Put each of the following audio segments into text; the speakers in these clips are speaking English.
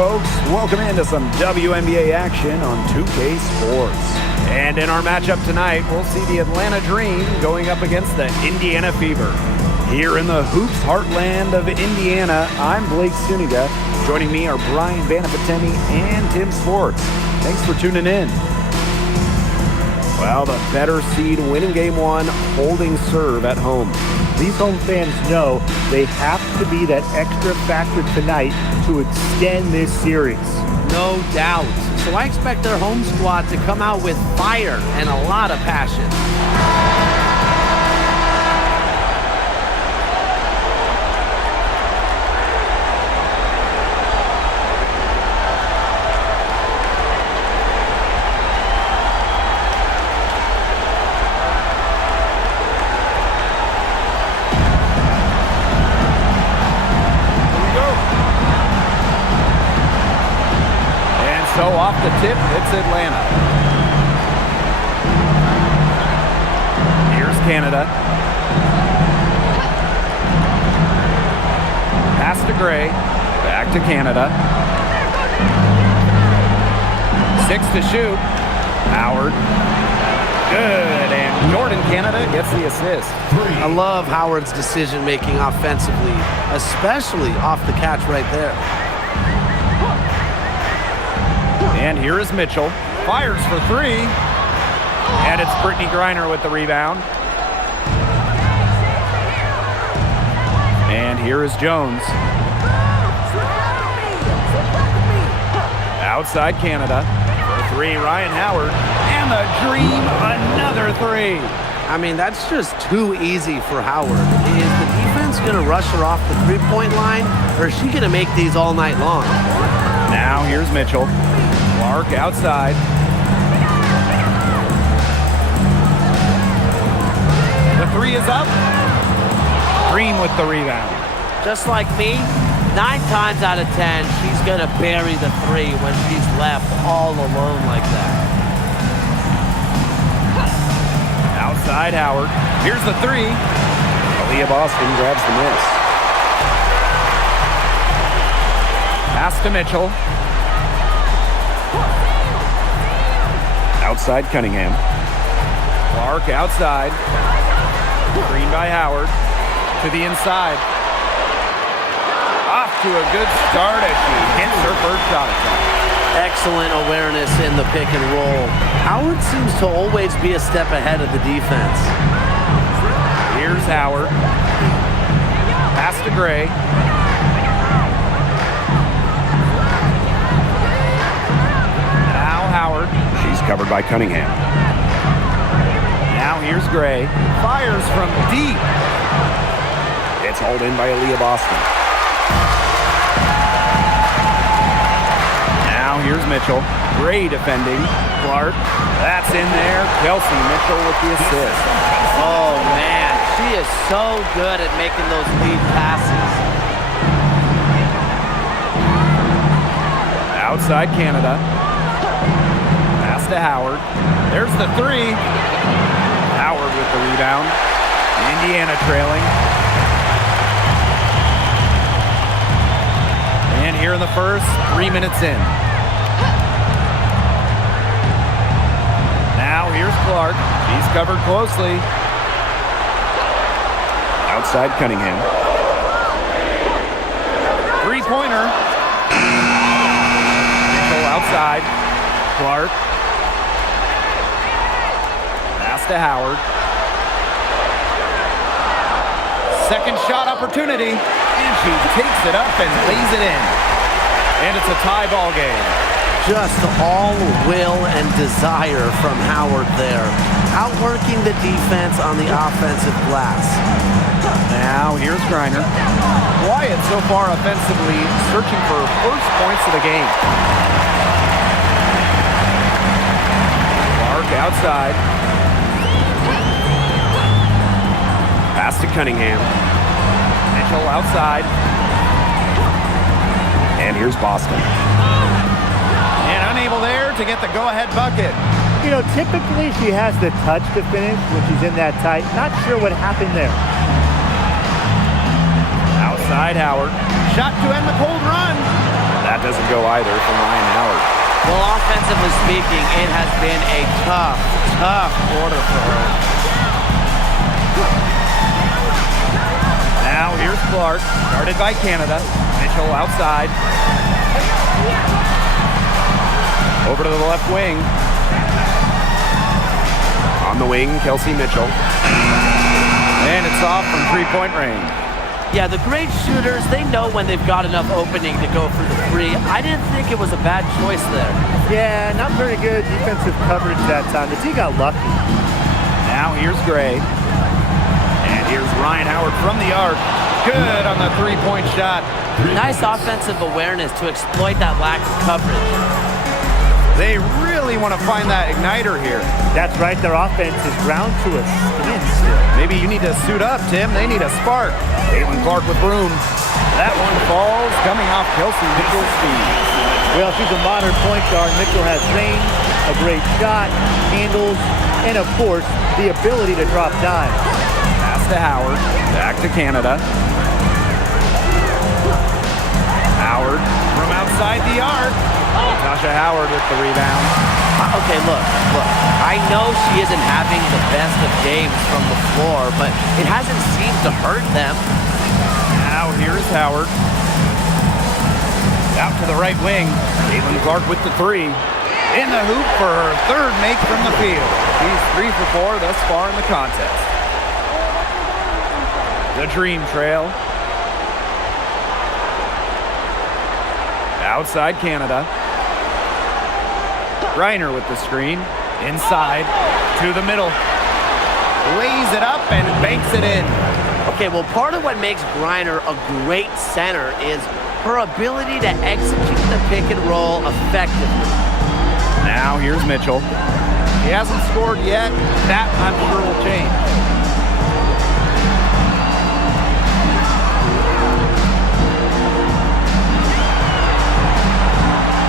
folks. Welcome into some WNBA action on 2K Sports. And in our matchup tonight, we'll see the Atlanta Dream going up against the Indiana Fever. Here in the hoops heartland of Indiana, I'm Blake Suniga. Joining me are Brian Banafitemi and Tim Swartz. Thanks for tuning in. Well, the better seed winning game one, holding serve at home. These home fans know they have to be that extra factor tonight to extend this series. No doubt. So I expect their home squad to come out with fire and a lot of passion. So off the tip, it's Atlanta. Here's Canada. Pass to Gray. Back to Canada. 6 to shoot. Howard. Good. And Jordan Canada gets the assist. I love Howard's decision-making offensively, especially off the catch right there. And here is Mitchell. Fires for three. And it's Brittany Griner with the rebound. And here is Jones. Outside Canada. For three, Ryan Howard. And the Dream, another three. I mean, that's just too easy for Howard. Is the defense going to rush her off the three-point line, or is she going to make these all night long? Now here's Mitchell. Clark outside. The three is up. Green with the rebound. Just like me, 9 times out of 10, she's going to bury the three when she's left all alone like that. Outside Howard. Here's the three. Aaliyah Boston grabs the miss. Pass to Mitchell. Outside Cunningham. Clark outside. Screen by Howard. To the inside. Off to a good start as she hits her first shot attempt. Excellent awareness in the pick and roll. Howard seems to always be a step ahead of the defense. Here's Howard. Pass to Gray. Now Howard. She's covered by Cunningham. Now here's Gray. Fires from deep. It's hauled in by Aaliyah Boston. Now here's Mitchell. Gray defending. Clark. That's in there. Kelsey Mitchell with the assist. Oh, man. She is so good at making those lead passes. Outside Canada. To Howard. There's the three. Howard with the rebound. Indiana trailing. And here in the first, 3 minutes in. Now here's Clark. She's covered closely. Outside Cunningham. Three-pointer. Mitchell outside. Clark. To Howard. Second shot opportunity, and she takes it up and lays it in. And it's a tie ball game. Just all will and desire from Howard there. Outworking the defense on the offensive glass. Now here's Griner. Quiet so far offensively, searching for first points of the game. Clark outside. Pass to Cunningham. Mitchell outside. And here's Boston. And unable there to get the go-ahead bucket. You know, typically she has the touch to finish when she's in that tight. Not sure what happened there. Outside Howard. Shot to end the cold run. That doesn't go either from Ryan Howard. Well, offensively speaking, it has been a tough quarter for her. Now here's Clark, guarded by Canada. Mitchell outside. Over to the left wing. On the wing, Kelsey Mitchell. And it's off from three-point range. Yeah, the great shooters, they know when they've got enough opening to go for the three. I didn't think it was a bad choice there. Yeah, not very good defensive coverage that time. The team got lucky. Now here's Gray. And here's Ryan Howard from the arc. Good on the three-point shot. Nice offensive awareness to exploit that lack of coverage. They really want to find that igniter here. That's right, their offense is ground to a standstill. Maybe you need to suit up, Tim. They need a spark. Caitlin-Clark with room. That one falls, coming off Kelsey Mitchell's feet. Well, she's a modern point guard. Mitchell has range, a great shot, handles, and of course, the ability to drop dimes. Pass to Howard. Back to Canada. Howard from outside the arc. Tasha Howard with the rebound. Okay, look. I know she isn't having the best of games from the floor, but it hasn't seemed to hurt them. Now here's Howard. Out to the right wing. Caitlin-Clark with the three. In the hoop for her third make from the field. She's 3 for 4 thus far in the contest. The Dream Trail. Outside Canada. Reiner with the screen. Inside to the middle. Lays it up and banks it in. Okay, well, part of what makes Griner a great center is her ability to execute the pick and roll effectively. Now here's Mitchell. He hasn't scored yet. That I'm sure will change.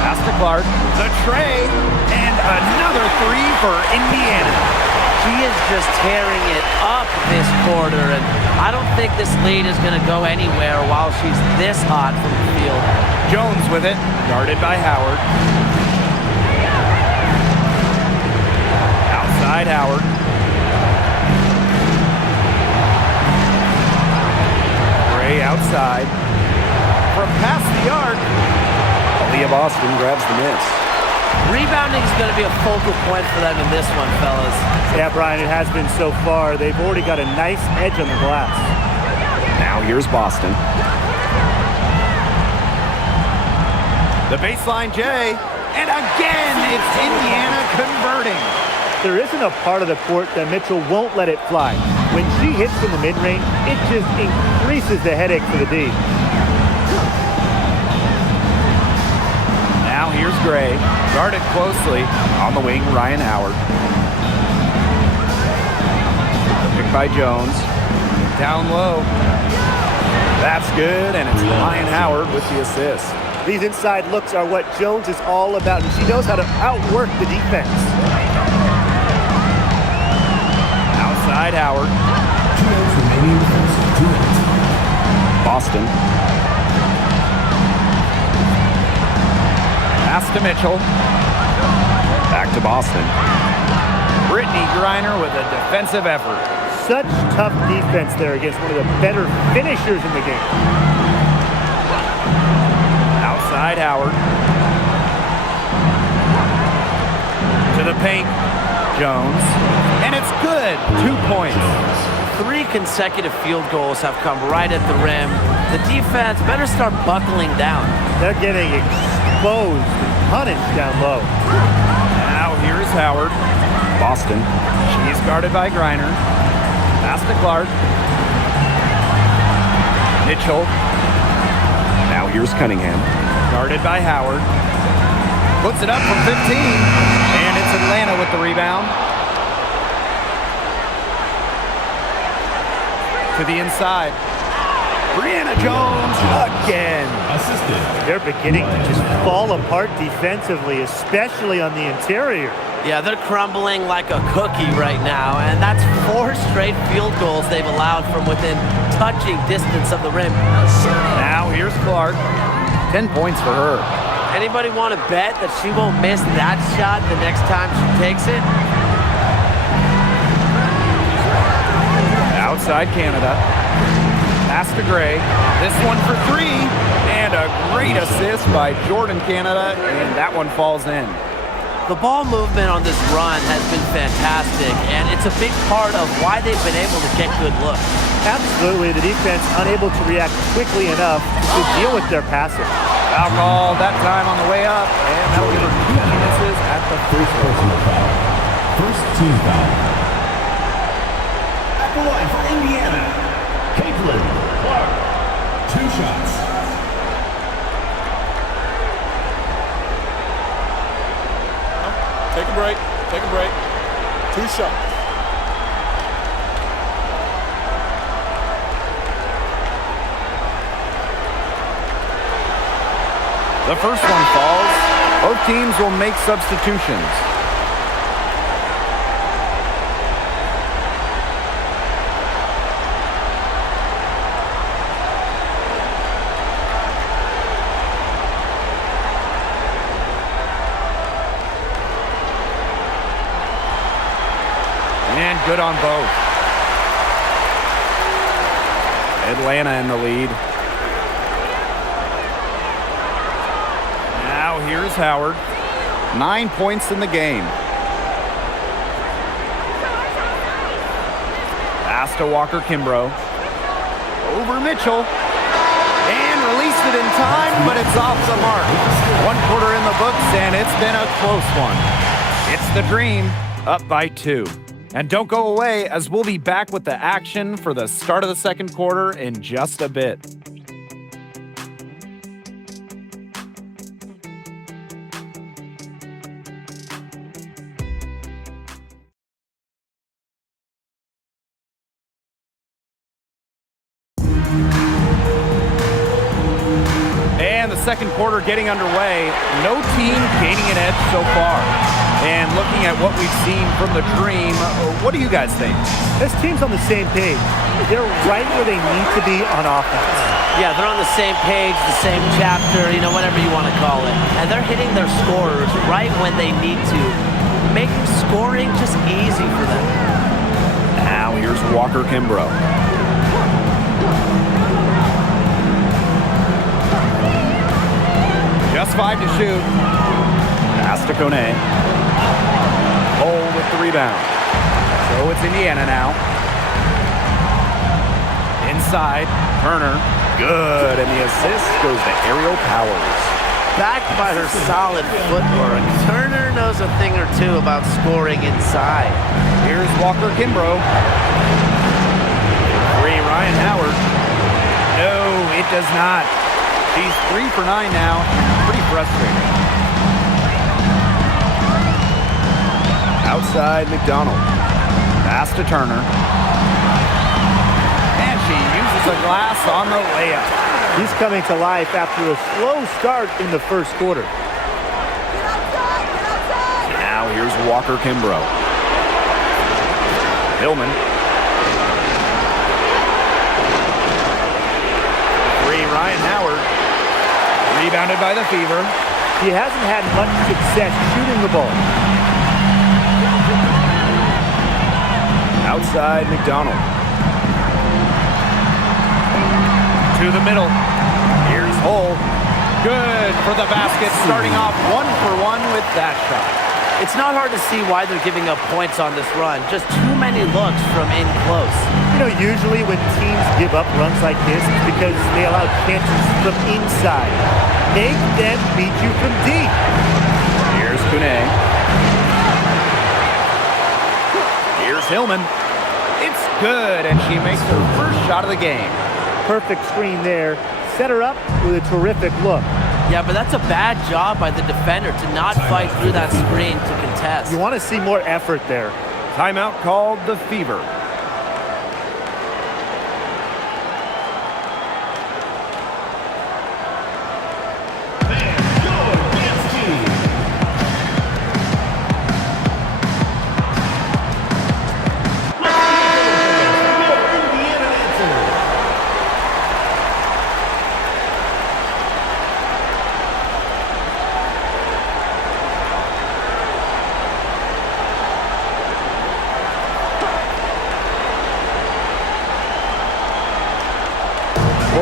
Pass to Clark. The tray. And another three for Indiana. She is just tearing it up this quarter, and I don't think this lead is going to go anywhere while she's this hot from the field. Jones with it, guarded by Howard. Outside Howard. Gray outside. From past the arc, Aaliyah Boston grabs the miss. Rebounding is going to be a focal point for them in this one, fellas. Yeah, Brian, it has been so far. They've already got a nice edge on the glass. Now here's Boston. The baseline J, and again, it's Indiana converting. There isn't a part of the court that Mitchell won't let it fly. When she hits in the mid-range, it just increases the headache for the D. Now here's Gray, guarded closely. On the wing, Ryan Howard. Picked by Jones. Down low. That's good, and it's Ryan Howard with the assist. These inside looks are what Jones is all about, and she knows how to outwork the defense. Outside Howard. 2 minutes remaining in the first. 2 minutes. Boston. Pass to Mitchell. Back to Boston. Brittany Griner with a defensive effort. Such tough defense there against one of the better finishers in the game. Outside Howard. To the paint. Jones. And it's good. 2 points. 3 consecutive field goals have come right at the rim. The defense better start buckling down. They're getting exposed and punished down low. Now here's Howard. Boston. She's guarded by Griner. Pass to Clark. Mitchell. Now here's Cunningham. Guarded by Howard. Puts it up from 15. And it's Atlanta with the rebound. To the inside. Brianna Jones again. Assisted. They're beginning to just fall apart defensively, especially on the interior. Yeah, they're crumbling like a cookie right now, and that's 4 straight field goals they've allowed from within touching distance of the rim. Now here's Clark. 10 points for her. Anybody want to bet that she won't miss that shot the next time she takes it? Outside Canada. Pass to Gray. This one for three. And a great assist by Jordan Canada, and that one falls in. The ball movement on this run has been fantastic, and it's a big part of why they've been able to get good looks. Absolutely. The defense unable to react quickly enough to deal with their passing. Foul call that time on the way up, and that'll give her 2 chances at the free throw. First team foul. At the line for Indiana, Clark. 2 shots. Take a break. Take a break. 2 shots. The first one falls. Both teams will make substitutions. And good on both. Atlanta in the lead. Now here's Howard. 9 points in the game. Pass to Walker Kimbrough. Over Mitchell. And released it in time, but it's off the mark. 1 quarter in the books, and it's been a close one. It's the Dream, up by 2. And don't go away, as we'll be back with the action for the start of the second quarter in just a bit. And the second quarter getting underway. No team gaining an edge so far. And looking at what we've seen from the Dream, what do you guys think? This team's on the same page. They're right where they need to be on offense. Yeah, they're on the same page, the same chapter, whatever you want to call it. And they're hitting their scorers right when they need to, making scoring just easy for them. Now here's Walker Kimbrough. Just 5 to shoot. Pass to Kone. Cole with the rebound. So it's Indiana now. Inside, Turner. Good, and the assist goes to Aerial Powers. Backed by her solid footwork, Turner knows a thing or two about scoring inside. Here's Walker Kimbrough. Free Ryan Howard. No, it does not. She's 3 for 9 now. Pretty frustrating. Outside McDonald. Pass to Turner. And she uses a glass on the layup. He's coming to life after a slow start in the first quarter. Now here's Walker Kimbrough. Hillman. Free Ryan Howard. Rebounded by the Fever. He hasn't had much success shooting the ball. Outside McDonald. To the middle. Here's Hull. Good for the basket, starting off 1 for 1 with that shot. It's not hard to see why they're giving up points on this run. Just too many looks from in close. Usually when teams give up runs like this, it's because they allow chances from inside. Make them beat you from deep. Here's Kune. Here's Hillman. It's good, and she makes her first shot of the game. Perfect screen there. Set her up with a terrific look. Yeah, but that's a bad job by the defender to not fight through that screen to contest. You want to see more effort there. Timeout called the Fever.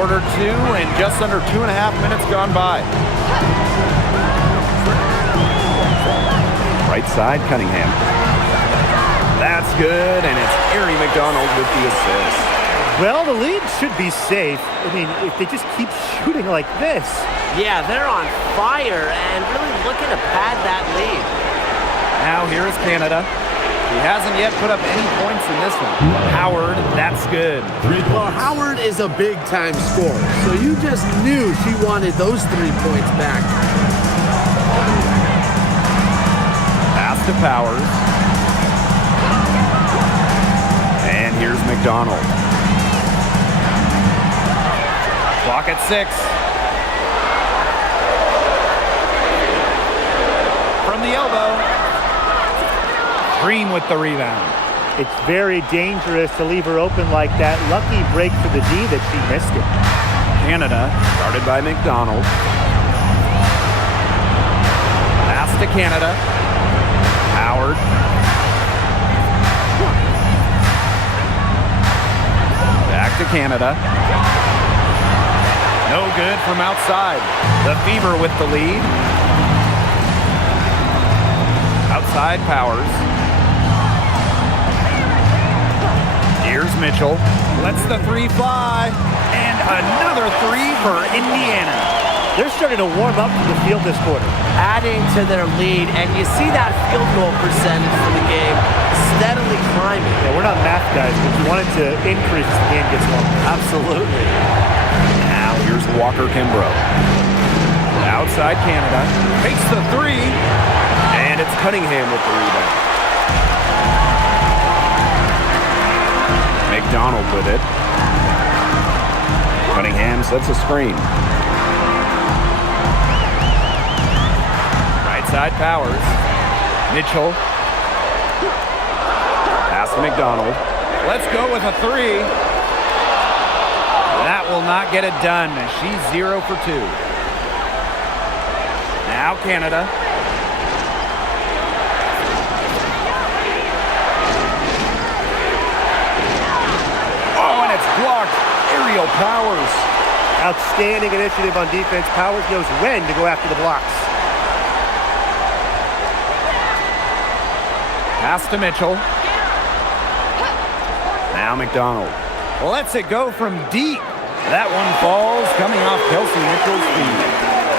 quarter two and just under 2.5 minutes gone by. Right side, Cunningham. That's good, and it's Harry McDonald with the assist. Well, the lead should be safe. I mean, if they just keep shooting like this. Yeah, they're on fire and really looking to pad that lead. Now here is Canada. He hasn't yet put up any points in this one. Howard, that's good. Well, Howard is a big-time scorer, so you just knew she wanted those 3 points back. Pass to Powers. And here's McDonald. Clock at 6. From the elbow. Green with the rebound. It's very dangerous to leave her open like that. Lucky break for the D that she missed it. Canada, started by McDonald. Pass to Canada. Howard. Back to Canada. No good from outside. The Fever with the lead. Outside Powers. Here's Mitchell. Lets the three fly. And another three for Indiana. They're starting to warm up from the field this quarter. Adding to their lead, and you see that field goal percentage for the game steadily climbing. Yeah, we're not math guys, but you want it to increase as the game gets longer. Absolutely. Now here's Walker Kimbrough. Outside Canada. Takes the three. And it's Cunningham with the rebound. McDonald with it. Cunningham sets a screen. Right side Powers. Mitchell. Pass to McDonald. Let's go with a three. That will not get it done. She's 0 for 2. Now Canada. Oh, and it's blocked. Aerial Powers. Outstanding initiative on defense. Powers knows when to go after the blocks. Pass to Mitchell. Now McDonald. Lets it go from deep. That one falls, coming off Kelsey Mitchell's feet.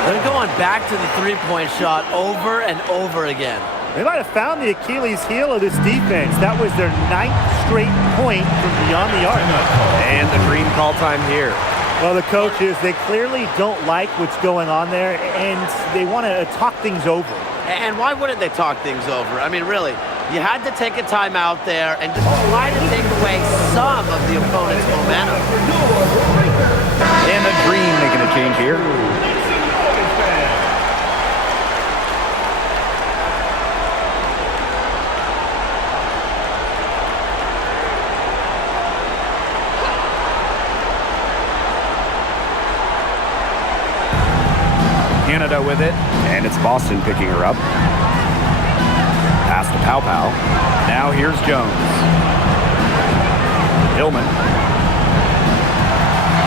They're going back to the three-point shot over and over again. They might have found the Achilles heel of this defense. That was their 9th straight point from beyond the arc. And the green call time here. Well, the coaches, they clearly don't like what's going on there, and they want to talk things over. And why wouldn't they talk things over? I mean, really, you had to take a time out there and just try to take away some of the opponent's momentum. And the Dream making a change here. Canada with it, and it's Boston picking her up. Pass to Pow Pow. Now here's Jones. Hillman.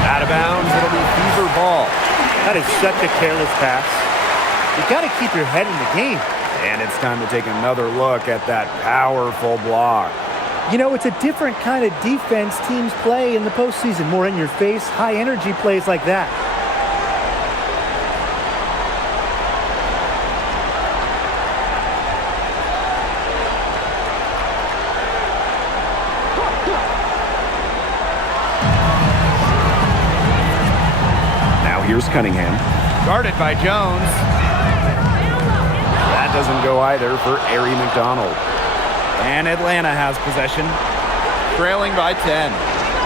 Out of bounds, it'll be Fever ball. That is such a careless pass. You got to keep your head in the game. And it's time to take another look at that powerful block. You know, it's a different kind of defense teams play in the postseason. More in your face, high energy plays like that. Here's Cunningham. Guarded by Jones. That doesn't go either for Ari McDonald. And Atlanta has possession. Trailing by 10.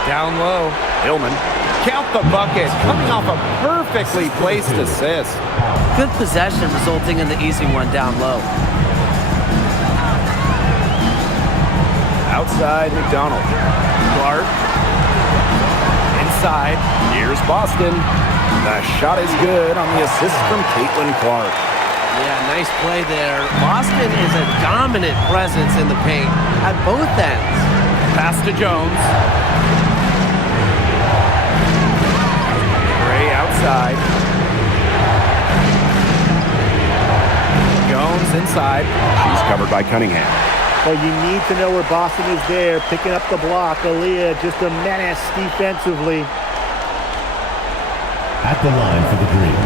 Down low. Hillman. Count the bucket. Coming off a perfectly placed assist. Good possession resulting in the easy one down low. Outside McDonald. Clark. Inside. Here's Boston. The shot is good on the assist from Caitlinclark. Yeah, nice play there. Boston is a dominant presence in the paint at both ends. Pass to Jones. side. Jones inside. She's covered by Cunningham. Well, you need to know where Boston is there, picking up the block. Aaliyah just a menace defensively. At the line for the green.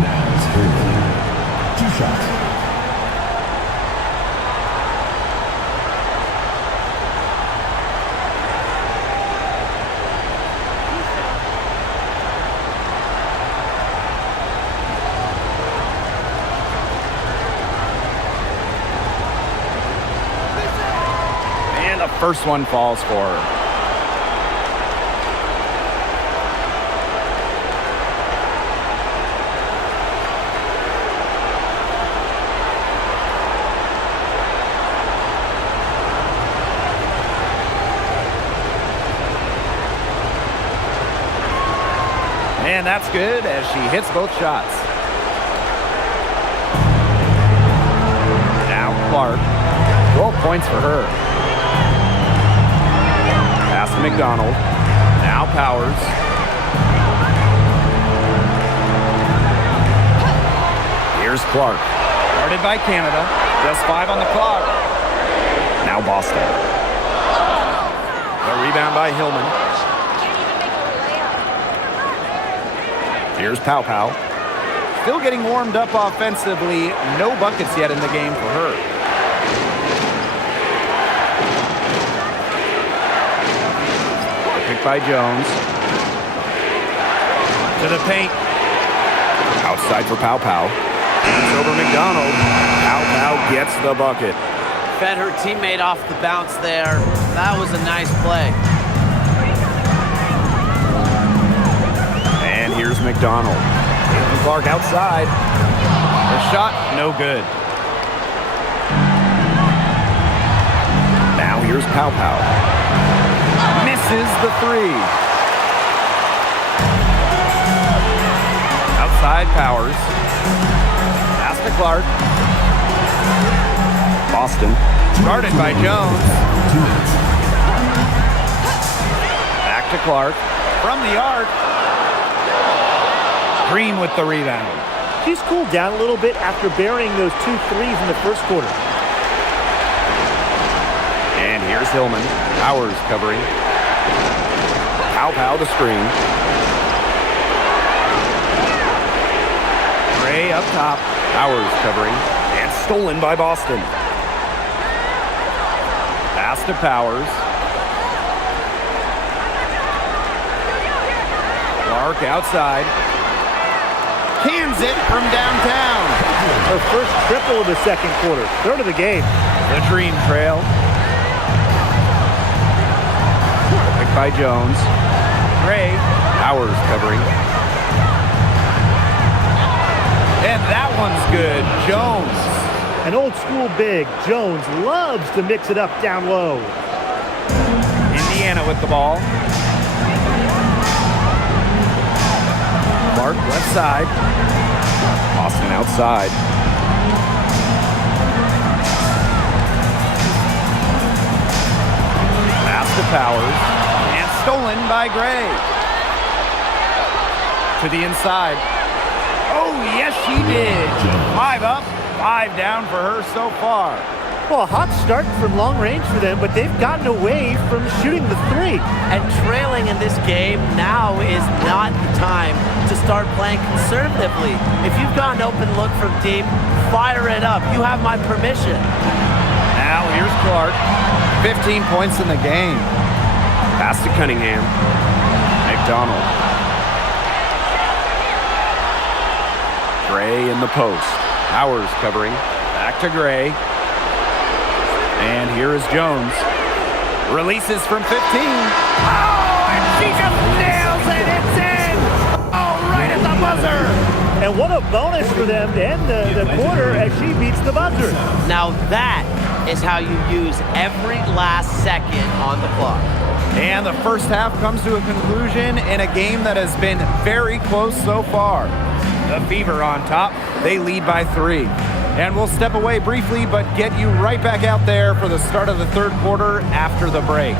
Now it's Hurley. 2 shots. And the first one falls for her. And that's good as she hits both shots. Now Clark. 12 points for her. Pass to McDonald. Now Powers. Here's Clark. Guarded by Canada. Just 5 on the clock. Now Boston. The rebound by Hillman. Here's Pow Pow. Still getting warmed up offensively. No buckets yet in the game for her. Picked by Jones. To the paint. Outside for Pow Pow. It's over McDonald. Pow Pow gets the bucket. Fed her teammate off the bounce there. That was a nice play. And here's McDonald. Clark outside. The shot, no good. Now here's Pow Pow. Misses the 3. Outside Powers. Pass to Clark. Boston. Guarded by Jones. Back to Clark. From the arc. Green with the rebound. She's cooled down a little bit after burying those 2 threes in the first quarter. And here's Hillman. Powers covering. Pow Pow the screen. Gray up top. Powers covering. And stolen by Boston. Pass to Powers. Clark outside. Cans it from downtown. Her first triple of the second quarter. Third of the game. The Dream Trail. Picked by Jones. Gray. Powers covering. And that one's good. Jones. An old school big. Jones loves to mix it up down low. Indiana with the ball. Clark left side. Boston outside. Pass to Powers. And stolen by Gray. To the inside. Oh, yes, she did. 5 up, 5 down for her so far. Well, a hot start from long range for them, but they've gotten away from shooting the 3. And trailing in this game, now is not the time to start playing conservatively. If you've got an open look from deep, fire it up. You have my permission. Now here's Clark. 15 points in the game. Pass to Cunningham. McDonald. Gray in the post. Powers covering. Back to Gray. And here is Jones. Releases from 15. Oh, and she just nails it. It's in. Oh, right at the buzzer. And what a bonus for them to end the quarter as she beats the buzzer. Now that is how you use every last second on the clock. And the first half comes to a conclusion in a game that has been very close so far. The Fever on top. They lead by 3. And we'll step away briefly, but get you right back out there for the start of the third quarter after the break.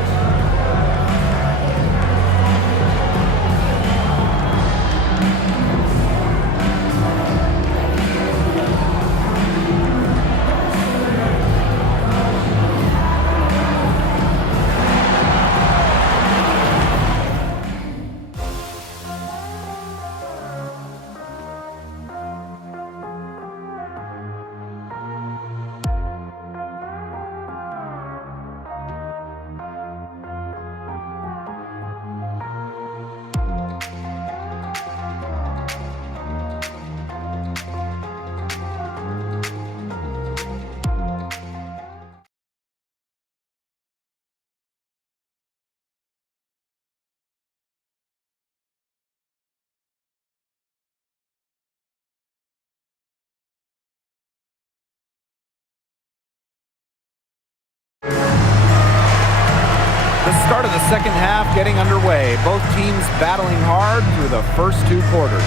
The start of the second half getting underway. Both teams battling hard through the first two quarters.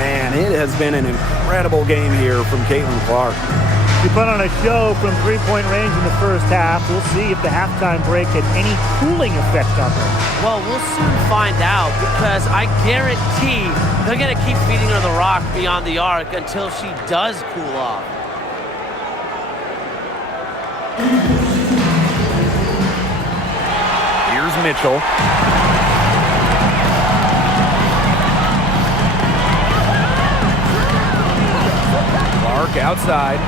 Man, it has been an incredible game here from Caitlin Clark. She put on a show from three-point range in the first half. We'll see if the halftime break had any cooling effect on her. Well, we'll soon find out because I guarantee they're going to keep feeding her the rock beyond the arc until she does cool off. Here's Mitchell. Clark outside.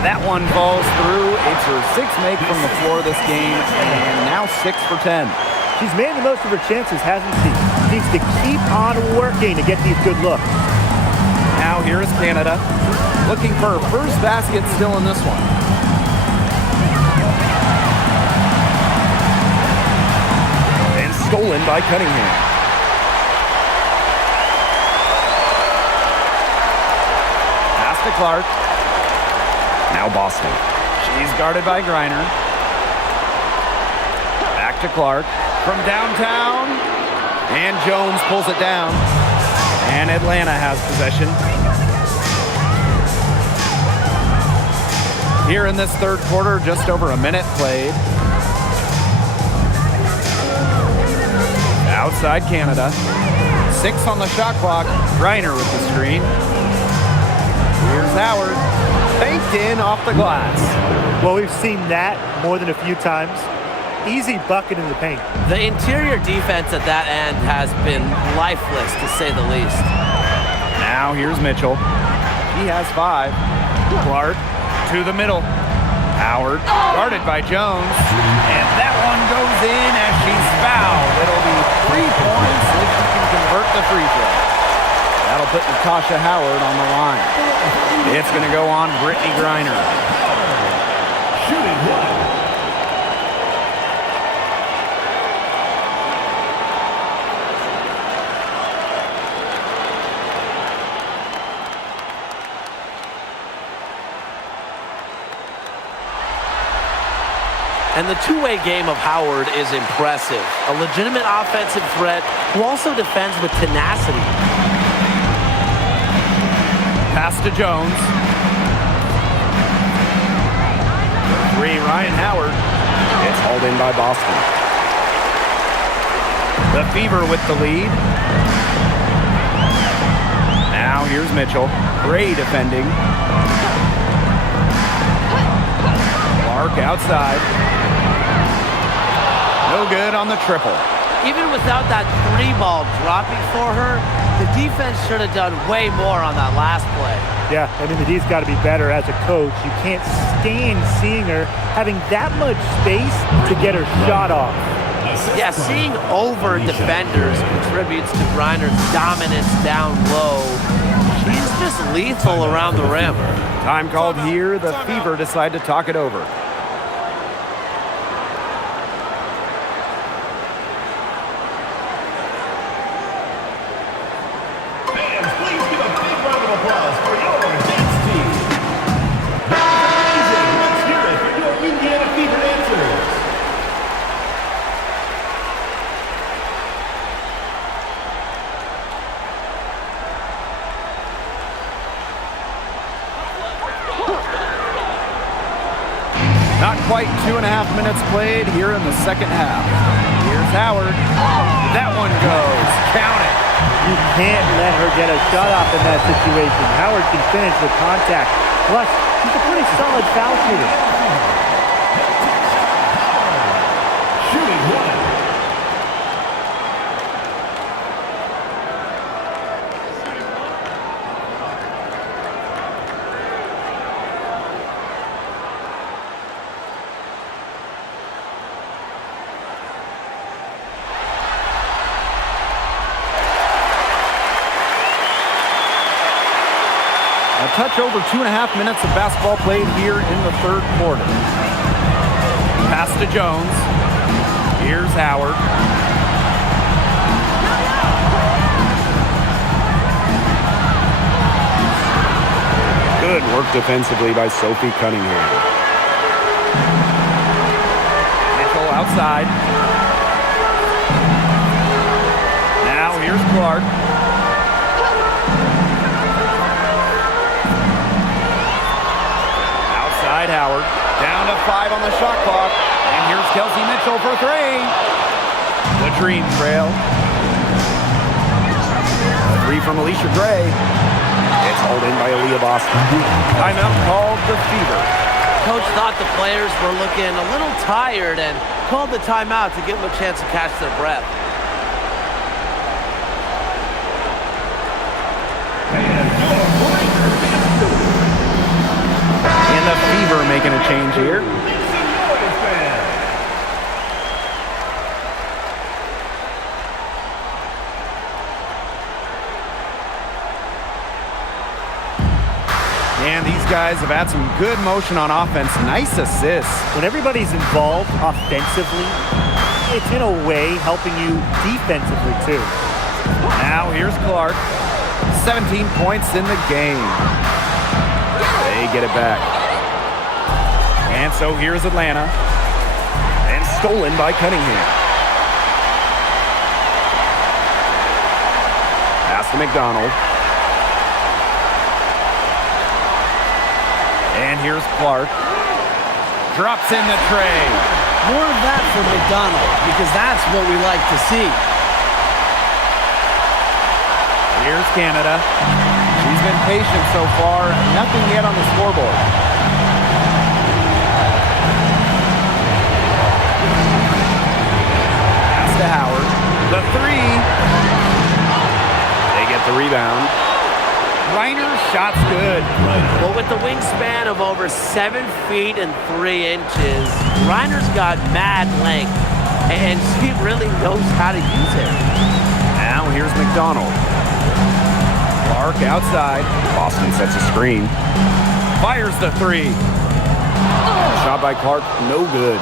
That one falls through. It's her sixth make from the floor this game, and now 6 for 10. She's made the most of her chances, hasn't she? Needs to keep on working to get these good looks. Now here is Canada, looking for her first basket still in this one. And stolen by Cunningham. Pass to Clark. Now Boston. She's guarded by Griner. Back to Clark from downtown. And Jones pulls it down. And Atlanta has possession. Here in this third quarter, just over a minute played. Outside Canada. 6 on the shot clock. Griner with the screen. Here's Howard. Banked in off the glass. Well, we've seen that more than a few times. Easy bucket in the paint. The interior defense at that end has been lifeless, to say the least. Now here's Mitchell. He has 5. Clark to the middle. Howard guarded by Jones. And that one goes in as she's fouled. It'll be 3 points if she can convert the free throw. That'll put Natasha Howard on the line. It's going to go on Brittany Griner. Shooting one. And the two-way game of Howard is impressive. A legitimate offensive threat who also defends with tenacity. Pass to Jones. 3, Ryan Howard. It's hauled in by Boston. The Fever with the lead. Now here's Mitchell. Gray defending. Clark outside. No good on the triple. Even without that 3-ball dropping for her, the defense should have done way more on that last play. Yeah, I mean, the D's got to be better as a coach. You can't stand seeing her having that much space to get her shot off. Yeah, seeing over defenders contributes to Griner's dominance down low. She's just lethal around the rim. Time called here. The Fever decide to talk it over. Not quite 2.5 minutes played here in the second half. Here's Howard. That one goes. Count it. You can't let her get a shot off in that situation. Howard can finish with contact. Plus, she's a pretty solid foul shooter. Shooting one. A touch over 2.5 minutes of basketball played here in the third quarter. Pass to Jones. Here's Howard. Good work defensively by Sophie Cunningham. outside. Now here's Clark. Outside Howard. Down to 5 on the shot clock. And here's Kelsey Mitchell for 3. The Dream trail. A 3 from Alicia Gray. It's hauled in by Aaliyah Boston. Timeout called the Fever. Coach thought the players were looking a little tired and called the timeout to give them a chance to catch their breath. And the Fever making a change here. And these guys have had some good motion on offense. Nice assists. When everybody's involved offensively, it's in a way helping you defensively too. Now here's Clark. 17 points in the game. They get it back. And so here's Atlanta. And stolen by Cunningham. Pass to McDonald. And here's Clark. Drops in the tray. More of that for McDonald, because that's what we like to see. Here's Canada. She's been patient so far. Nothing yet on the scoreboard. Pass to Howard. The 3. They get the rebound. Reiner's shot's good. Well, with the wingspan of over 7 feet and 3 inches, Reiner's got mad length, and she really knows how to use it. Now here's McDonald. Clark outside. Boston sets a screen. Fires the 3. Shot by Clark, no good.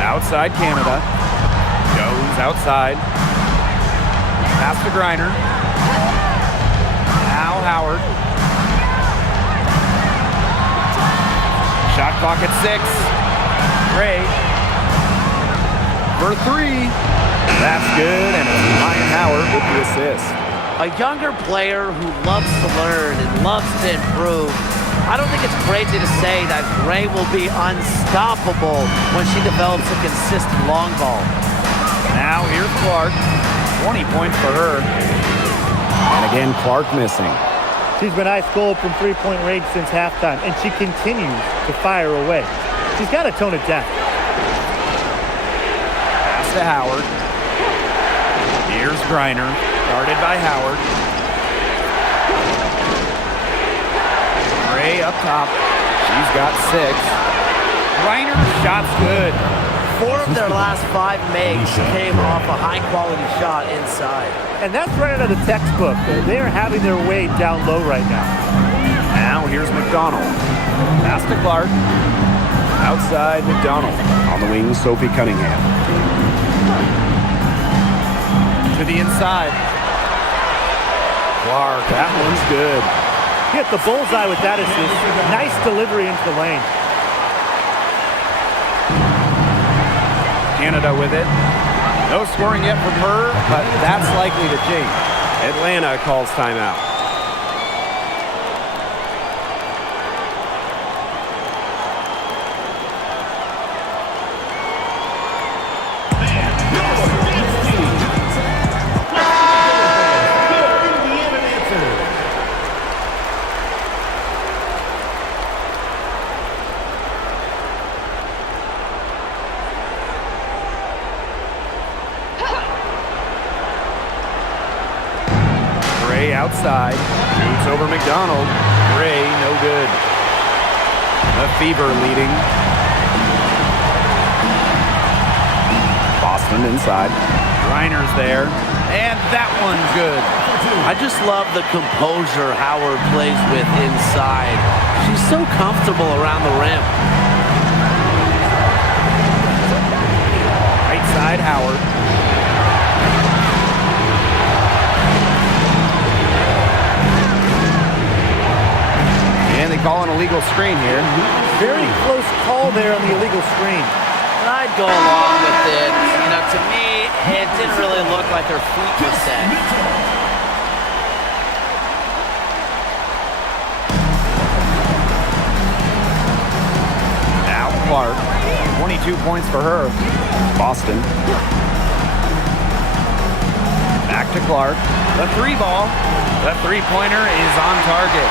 Outside Canada. Goes outside. Pass to Griner. Now Howard. Shot clock at 6. Gray. For 3. That's good, and it's Ryan Howard with the assist. A younger player who loves to learn and loves to improve. I don't think it's crazy to say that Gray will be unstoppable when she develops a consistent long ball. Now here's Clark. 20 points for her. And again, Clark missing. She's been ice cold from three-point range since halftime, and she continues to fire away. She's got to tone it down. Pass to Howard. Here's Griner, guarded by Howard. Gray up top. She's got 6. Griner's shot's good. 4 of their last 5 makes came off a high-quality shot inside. And that's right out of the textbook. They are having their way down low right now. Now here's McDonald. Pass to Clark. Outside McDonald. On the wing, Sophie Cunningham. To the inside. Clark, that one's good. Hit the bullseye with that assist. Nice delivery into the lane. Canada with it. No scoring yet from her, but that's likely to change. Atlanta calls timeout. Outside, shoots over McDonald. Gray, no good. The Fever leading. Boston inside. Reiner's there, and that one's good. I just love the composure Howard plays with inside. She's so comfortable around the rim. Right side, Howard. And they call an illegal screen here. Very close call call there on the illegal screen. I'd go along with it. You know, to me, it didn't really look like her feet were set. Now Clark, 22 points for her. Boston. Back to Clark. The three ball. The three-pointer is on target.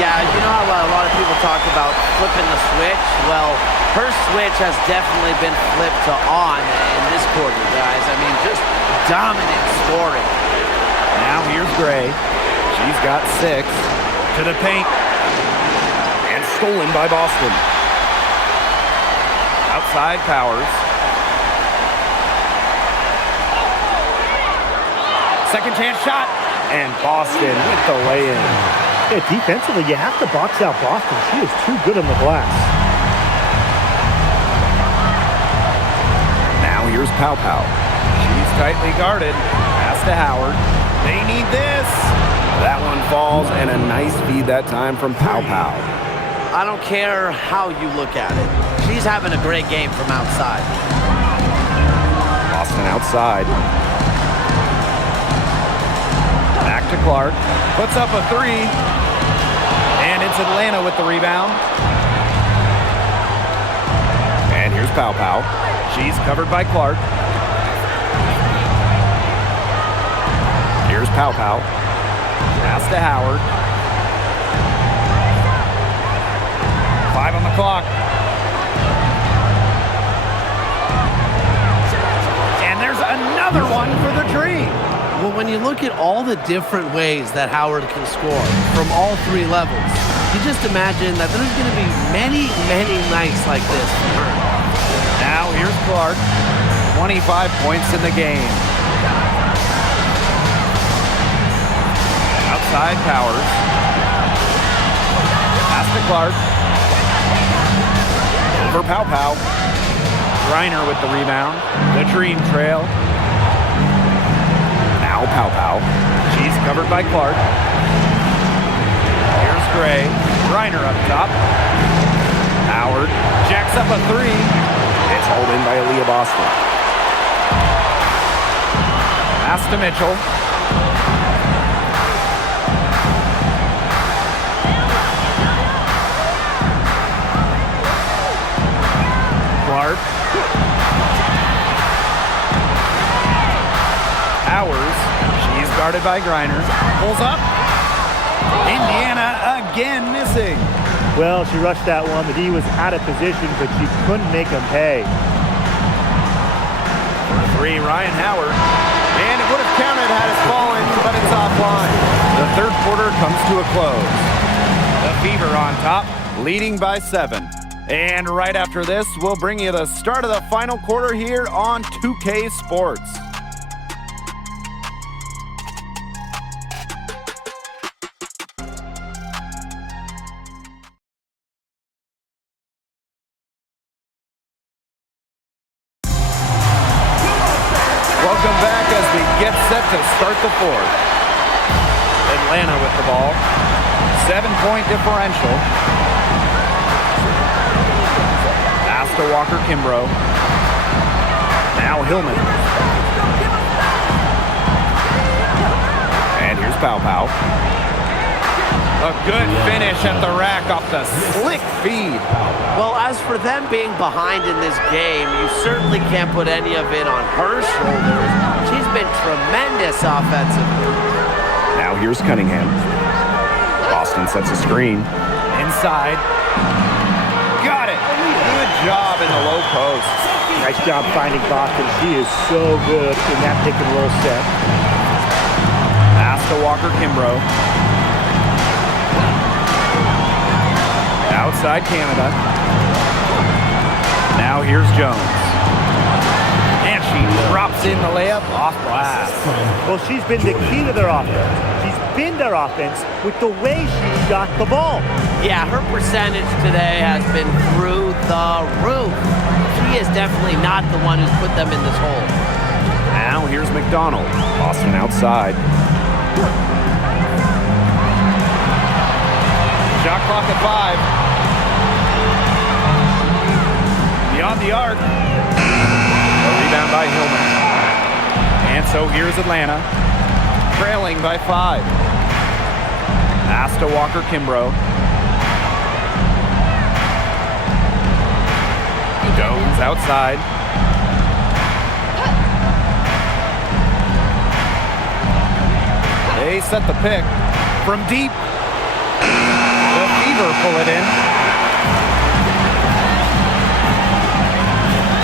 Yeah, you know how a lot of people talk about flipping the switch? Well, her switch has definitely been flipped to on in this quarter, guys. I mean, just dominant scoring. Now here's Gray. She's got 6. To the paint. And stolen by Boston. Outside Powers. Second chance shot. And Boston with the lay-in. Yeah, defensively, you have to box out Boston. She is too good on the glass. Now here's Pow Pow. She's tightly guarded. Pass to Howard. They need this. That one falls, and a nice feed that time from Pow Pow. I don't care how you look at it. She's having a great game from outside. Boston outside. Back to Clark. Puts up a 3. And it's Atlanta with the rebound. And here's Pow Pow. She's covered by Clark. Here's Pow Pow. Pass to Howard. 5 on the clock. And there's another one for the Dream. Well, when you look at all the different ways that Howard can score from all 3 levels, you just imagine that there's going to be many, many nights like this for her. Now here's Clark. 25 points in the game. Outside Powers. Pass to Clark. Over Pow Pow. Reiner with the rebound. The Dream trail. Now Pow Pow. She's covered by Clark. Here's Gray. Reiner up top. Howard jacks up a 3. It's hauled in by Aaliyah Boston. Pass to Mitchell. Clark. Powers. She's guarded by Griner. Pulls up. Indiana again missing. Well, she rushed that one. The D was out of position, but she couldn't make them pay. 3, Ryan Howard. And it would have counted had it fallen, but it's offline. The third quarter comes to a close. The Fever on top, leading by 7. And right after this, we'll bring you the start of the final quarter here on 2K Sports. Welcome back as we get set to start the fourth. Atlanta with the ball. 7-point differential. Pass to Walker Kimbrough. Now Hillman. And here's Pow Pow. A good finish at the rack off the slick feed. Well, as for them being behind in this game, you certainly can't put any of it on her shoulders. She's been tremendous offensively. Now here's Cunningham. Boston sets a screen. Inside. Got it. Good job in the low post. Nice job finding Boston. She is so good in that pick and roll set. Pass to Walker Kimbrough. Outside Canada. Now here's Jones. And she drops in the layup off glass. Well, she's been the key to their offense. She's been their offense with the way she shot the ball. Yeah, her percentage today has been through the roof. She is definitely not the one who's put them in this hole. Now here's McDonald. Boston outside. Shot clock at 5. Beyond the arc. A rebound by Hillman. And so here's Atlanta, trailing by 5. Pass to Walker Kimbrough. Jones outside. They set the pick from deep. The Fever pull it in.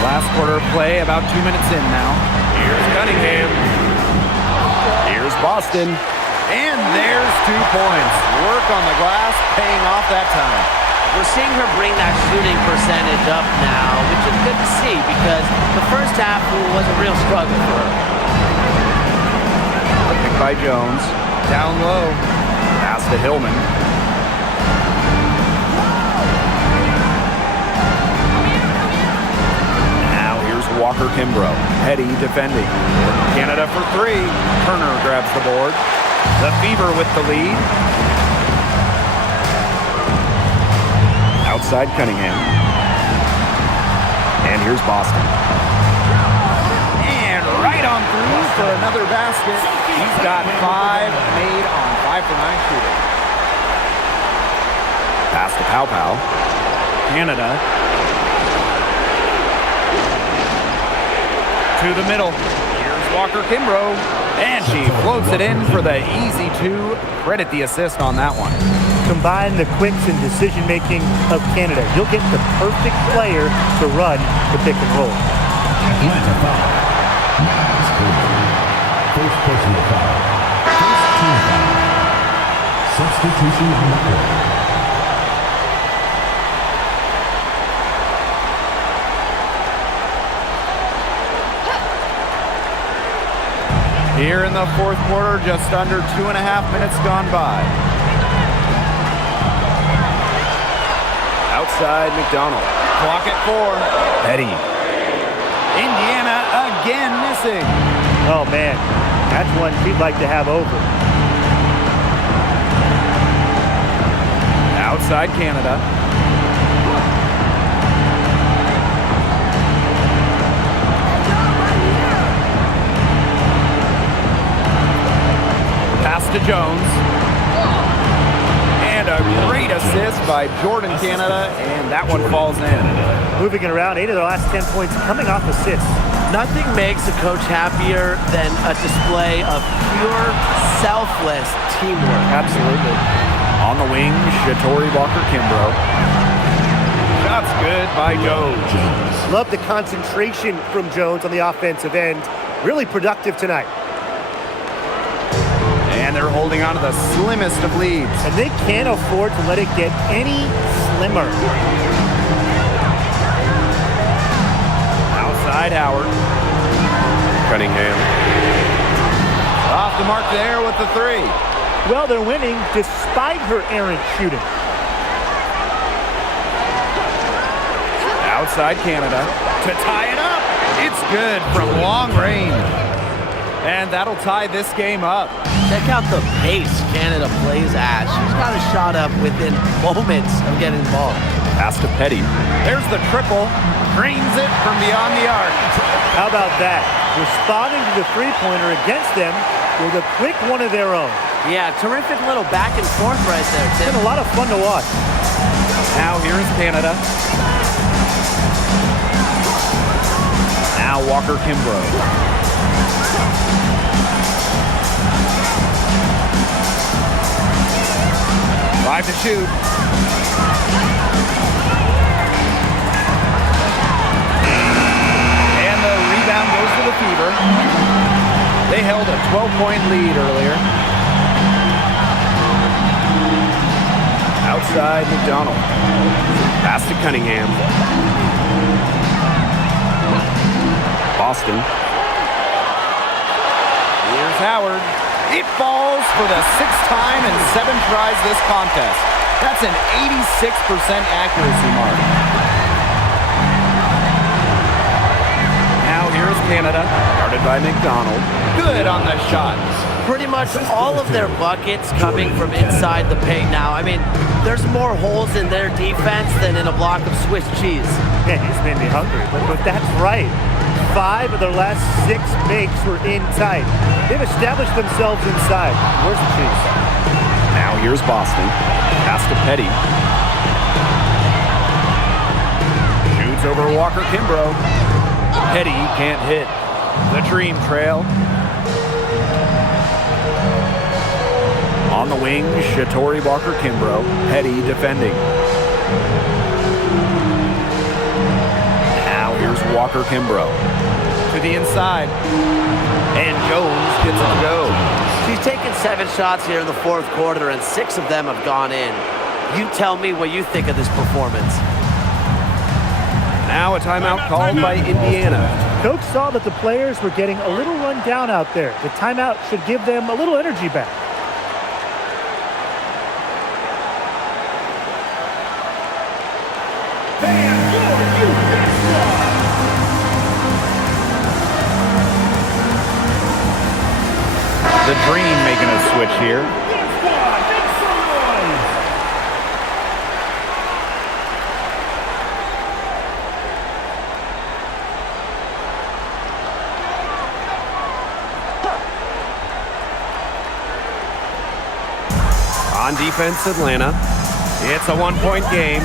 Last quarter of play, about 2 minutes in now. Here's Cunningham. Here's Boston. And there's 2 points. Work on the glass, paying off that time. We're seeing her bring that shooting percentage up now, which is good to see because the first half was a real struggle for her. Pick by Jones. Down low. Pass to Hillman. Now here's Walker Kimbrough. Petty defending. Canada for 3. Turner grabs the board. The Fever with the lead. Outside Cunningham. And here's Boston. And right on through for another basket. He's got 5 made on 5 for 9 shooting. Pass to Pow Pow. Canada. To the middle. Here's Walker Kimbrough. And she floats it in for the easy 2. Credit the assist on that one. Combine the quicks and decision-making of Canada. You'll get the perfect player to run the pick and roll. Atlanta foul. Miles Turner. First personal foul. First team foul. Substitution on the court. Here in the 4th quarter, just under 2.5 minutes gone by. Outside McDonald. Clock at 4. Petty. Indiana again missing. Oh, man. That's one she'd like to have over. Outside Canada. Pass to Jones. And a great assist by Jordan Canada, and that one falls in. Moving it around, 8 of their last 10 points coming off assists. Nothing makes a coach happier than a display of pure, selfless teamwork. Absolutely. On the wing, Shatori Walker Kimbrough. Shots good by Jones. Love the concentration from Jones on the offensive end. Really productive tonight. And they're holding on to the slimmest of leads. And they can't afford to let it get any slimmer. Outside Howard. Cunningham. Off the mark there with the 3. Well, they're winning despite her errant shooting. Outside Canada to tie it up. It's good from long range. And that'll tie this game up. Check out the pace Canada plays at. She's got a shot up within moments of getting the ball. Pass to Petty. There's the triple. Drains it from beyond the arc. How about that? Responding to the three-pointer against them with a quick one of their own. Yeah, terrific little back and forth right there, Tim. It's been a lot of fun to watch. Now here's Canada. Now Walker Kimbrough. 5 to shoot. And the rebound goes to the Fever. They held a 12-point lead earlier. Outside McDonald. Pass to Cunningham. Boston. Here's Howard. It falls for the 6th time in 7 tries this contest. That's an 86% accuracy mark. Now here's Canada, guarded by McDonald. Good on the shot. Pretty much all of their buckets coming from inside the paint now. I mean, there's more holes in their defense than in a block of Swiss cheese. Man, you just made me hungry. But that's right. 5 of their last 6 makes were in tight. They've established themselves inside. Where's the cheese? Now here's Boston. Pass to Petty. Shoots over Walker Kimbrough. Petty can't hit. The Dream trail. On the wing, Shatori Walker Kimbrough. Petty defending. Now here's Walker Kimbrough. To the inside. And Jones gets it to go. She's taken 7 shots here in the fourth quarter, and 6 of them have gone in. You tell me what you think of this performance. Now a timeout called by Indiana. Coach saw that the players were getting a little run down out there. The timeout should give them a little energy back. The Dream making a switch here. On defense, Atlanta. It's a 1-point game.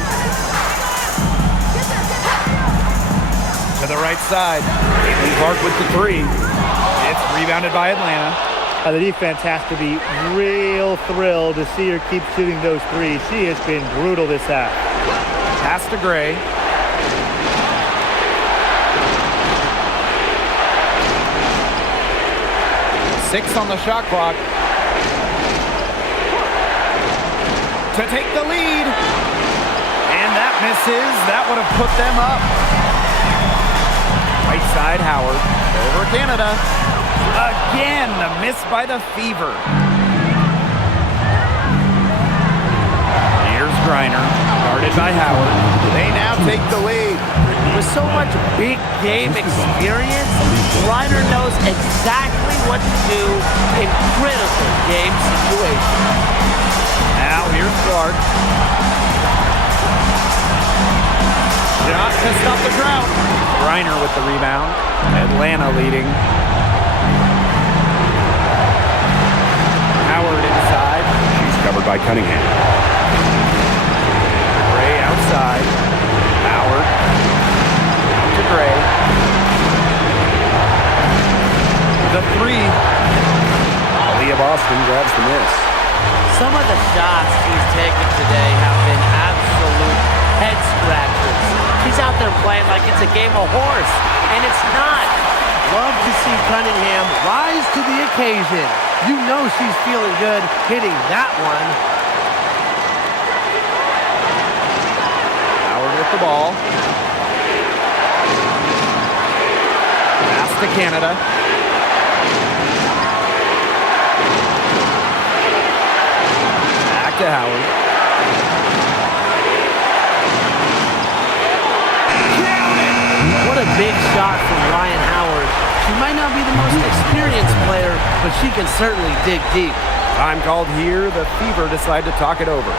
To the right side. Caitlin-Clark with the 3. It's rebounded by Atlanta. The defense has to be real thrilled to see her keep shooting those 3s. She has been brutal this half. Pass to Gray. Six on the shot clock. To take the lead. And that misses. That would have put them up. Right side, Howard. Over Canada. Again, the miss by the Fever. Here's Griner. Guarded by Howard. They now take the lead. With so much big game experience, Griner knows exactly what to do in critical game situations. Now here's Clark. Shot to stop the drought. Griner with the rebound. Atlanta leading. Howard inside. She's covered by Cunningham. Gray outside. Howard. Out to Gray. The 3. Aaliyah Boston grabs the miss. Some of the shots she's taken today have been absolute head scratchers. She's out there playing like it's a game of horse, and it's not. Love to see Cunningham rise to the occasion. You know she's feeling good hitting that one. Howard with the ball. Pass to Canada. Back to Howard. What a big shot from Ryan Howard. She might not be the most experienced player, but she can certainly dig deep. Time called here. The Fever decide to talk it over.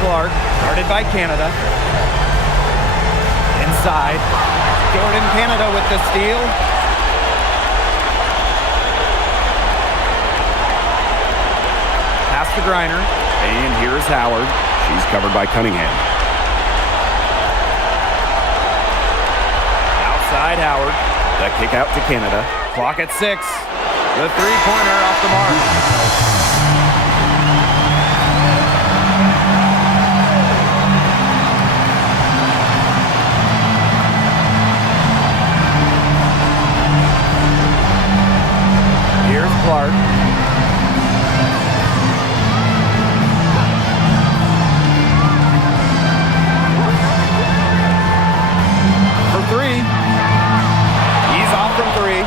Clark, guarded by Canada. Inside. Jordan Canada with the steal. Pass to Griner. And here's Howard. She's covered by Cunningham. Outside Howard. The kick out to Canada. Clock at 6. The three-pointer off the mark. Clark. For 3. He's off from 3.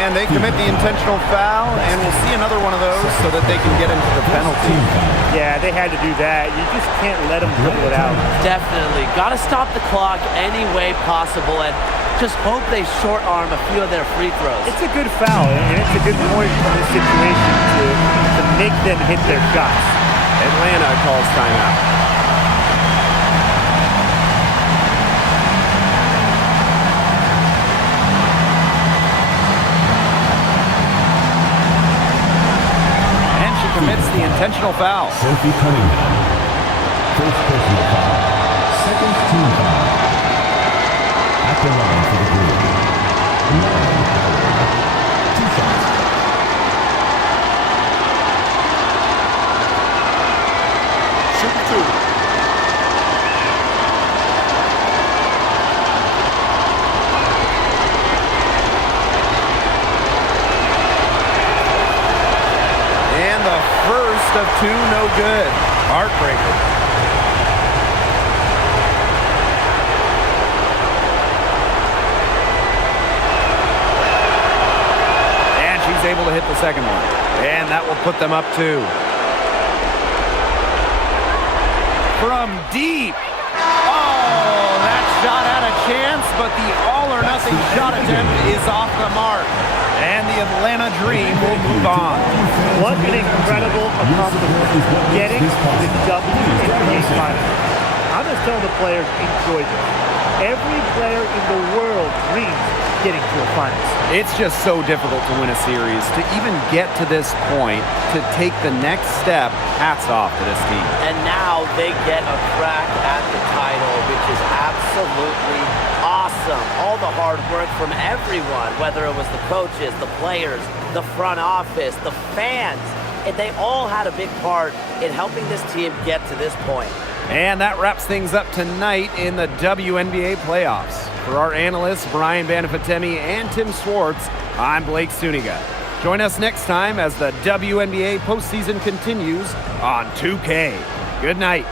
And they They commit the intentional foul, and we'll see another one of those so that they can get into the penalty. Yeah, they had to do that. You just can't let them dribble it out. Definitely. Got to stop the clock any way possible and just hope they short arm a few of their free throws. It's a good foul, and it's a good point in this situation to make them hit their shots. Atlanta calls timeout. Commits the intentional foul. Sophie Cunningham. First personal foul. Second team foul. At the line for the Grizzlies. Lauren Howard. 2 shots. Shoot 2. First of 2, no good. Heartbreaker. And she's able to hit the second one. And that will put them up 2. From deep. Oh, that shot had a chance, but the all-or-nothing shot attempt is off the mark. And the Atlanta Dream will move on. What an incredible accomplishment. Getting the WNBA Finals. I'm just telling the players, enjoy this. Every player in the world dreams getting to a finals. It's just so difficult to win a series. To even get to this point, to take the next step, hats off to this team. And now they get a crack at the title, which is absolutely awesome. All the hard work from everyone, whether it was the coaches, the players, the front office, the fans, and they all had a big part in helping this team get to this point. And that wraps things up tonight in the WNBA playoffs. For our analysts, Brian Banafitemi and Tim Swartz, I'm Blake Suniga. Join us next time as the WNBA postseason continues on 2K. Good night.